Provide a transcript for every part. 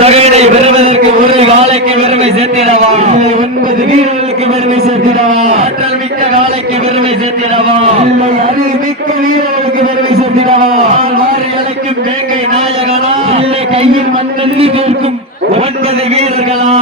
தொகையினை பெறுவதற்கு ஒரு காலைக்கு பெருமை சேர்த்திடவா? ஒன்பது வீரர்களுக்கு பெருமை சேர்த்திடவா? ஆற்றல் மிக்க காலைக்கு பெருமை சேர்த்திடவா? அறிவு மிக்க வீரர்களுக்கு பெருமை சேர்த்திடவா? மாறி அழைக்கும் வேங்கை நாயகனா? இல்லை கையில் மண்ணெண்ணி கேட்கும் ஒன்பது வீரர்களா?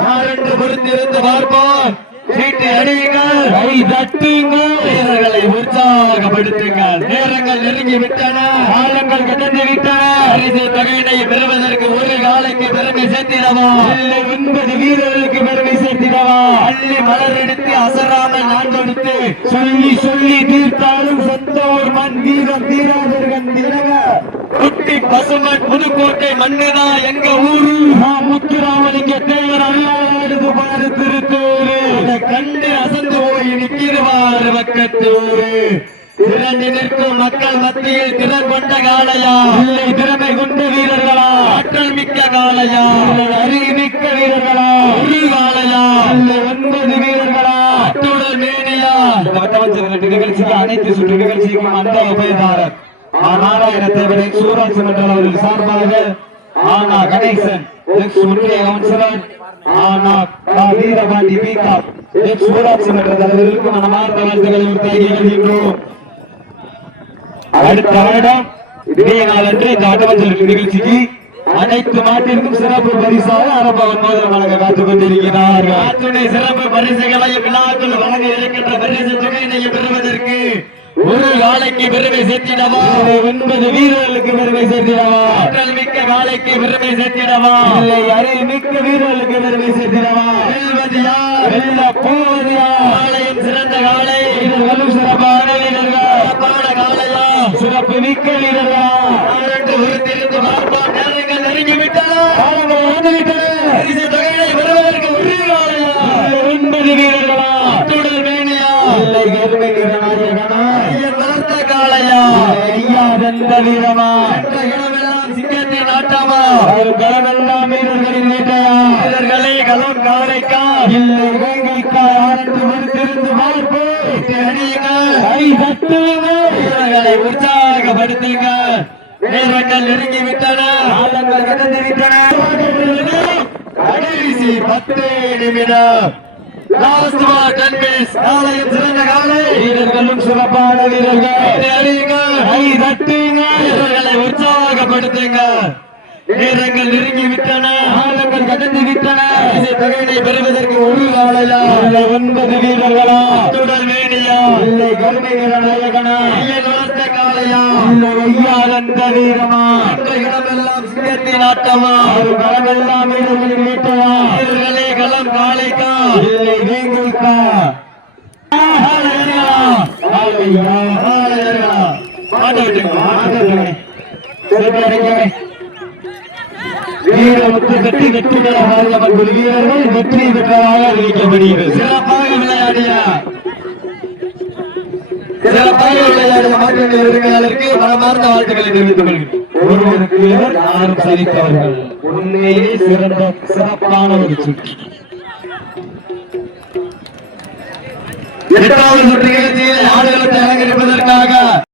யாரென்று பொறுத்திருந்து பார்ப்போம். சீட்டு அடியுங்கள் கை தட்டுங்கள். வீரர்களை உற்சாகப்படுத்துங்கள். நேரங்கள் நெருங்கி விட்டன காலங்கள் கடந்து விட்டன பரிசு தொகையினை பெறுவதற்கு ஒரு காலைக்கு பெருமை சேர்த்திடவா? இல்லை ஒன்பது வீரர்களுக்கு பெருமை சேர்த்திடவா? அள்ளி மலர் எடுத்து அசராமல் நான் கொடுத்து சொல்லி சொல்லி தீர்த்தாலும் சொந்த ஒரு மண் வீரம் தீராதர்கள் தினக குட்டி பசுமன் புதுக்கோட்டை மண்ணுதான் எங்க ஊரு? முத்துராமலிங்க தேவர் அல்லாடுது பாரு திருத்தூரு. கண்டு அசந்து போய் நிற்கிறவாறு பக்கத்தூரு. திரண்டு நிற்கும் மக்கள் மத்தியில் திறன் கொண்ட காளையா? இல்லை திறமை கொண்ட வீரர்களா? ஆற்றல் மிக்க காளையா? இல்லை அறிவு மிக்க வீரர்களா? ஒரு காளையா? இல்லை ஒன்பது வீரர்களா? அத்துடல் மேனியா இந்த வட்டவஞ்சல் நிகழ்ச்சிக்கு அனைத்து சுற்று நிகழ்ச்சிக்கும் அந்த உபயதாரர் ஆ. நாராயண தேவரை சூராட்சி மன்றம் அவர்கள் சார்பாக ஆனா கணேசன் எக்ஸ். கவுன்சிலர் ஆனா. வீரபாண்டி பீகா எக்ஸ். ஊராட்சி மன்ற தலைவர்களுக்கு மனமார்ந்த வாழ்த்துக்களை எழுகின்றோம் அடுத்த வருடம் இதே நாளன்று இந்த வட்டவஞ்சல் நிகழ்ச்சிக்கு அனைத்து நாட்டிற்கும் சிறப்பு பரிசாக அரபவன் மோதிரம் வழங்க காத்துக் கொண்டிருக்கிறார்கள். சிறப்பு பரிசுகளையும் விழாக்கள் வழங்க இருக்கின்ற பரிசு தொகையினையும் பெறுவதற்கு ஒரு காலைக்கு பெருமை சேர்த்திடவா? ஒன்பது வீரர்களுக்கு பெருமை சேர்த்திடவா? ஆற்றல் மிக்க காலைக்கு பெருமை சேர்த்திடவா? இல்லை அறிவு மிக்க வீரர்களுக்கு பெருமை சேர்த்திடவா? வெல்வதியா? பூவதியா காலையும் சிறந்த காலை வீரர்களும் சிறப்பான வீரர்கள் சிறப்பான காலையா சிறப்பு மிக்க வீரர்களா அவருக்கு உறுத்திருந்து பார்ப்போம் நேரங்கள் நெருங்கி விட்டன காலங்கள் வந்துவிட்டன பரிசு தொகையினை பெறுவதற்கு ஒரு காலையா இல்லை, ஒன்பது வீரர்களா அத்துடல் மேனியா இல்லை கருமை வீரநாயகனா ஐயன் வளர்த்த காளையா வெந்த வீரமா? சிங்கத்தின் ஆட்டமா அவர் களமெல்லாம் வீரர்களின் வேட்டையா? வீரர்களே களம் காலைக்கா இல்லை வேங்கைக்கா யாரென்று பொறுத்திருந்து பார்ப்போம் வீரர்களை உற்சாகப்படுத்துங்க. வீரர்கள் நெருங்கி விட்டன காலங்கள் கடந்து விட்டன. கடைசி பத்து நிமிடம். காலையும் சிறந்த காலை வீரர்களும் சிறப்பான வீரர்கள். அடியுங்கள் கை தட்டுங்கள் வீரர்களை உற்சாகப்படுத்துங்க. வீரர்கள் நெருங்கி விட்டன காலங்கள் கடந்து விட்டன தொகையினை பெறுவதற்கு ஒரு காலையா இல்லை ஒன்பது வீரர்களா? அத்துடல் மேனியா இல்லை கருமை வீரநாயகனா? ஐயன் வளர்த்த காளையா? இல்லை ஐயா வெந்த வீரமா இடமெல்லாம் சிங்கத்தின் ஆட்டமா? அவர் களமெல்லாம் வீரர்களின் வீரர்களே களம் காளைக்கா இல்லை வீரர்கள் வெற்றி பெற்றதாக அறிவிக்கப்படுகிறது. சிறப்பாக விளையாடிய. சிறப்பாக விளையாடிய மனமார்ந்த வாழ்த்துக்களை தெரிவித்துக் கொள்கிறேன். ஒருவருக்கு யாரும் சிறந்த சிறப்பான ஒரு சுற்று. எட்டாவது சுற்று நிகழ்ச்சியில் ஆடுகளத்தை அலங்கரிப்பதற்காக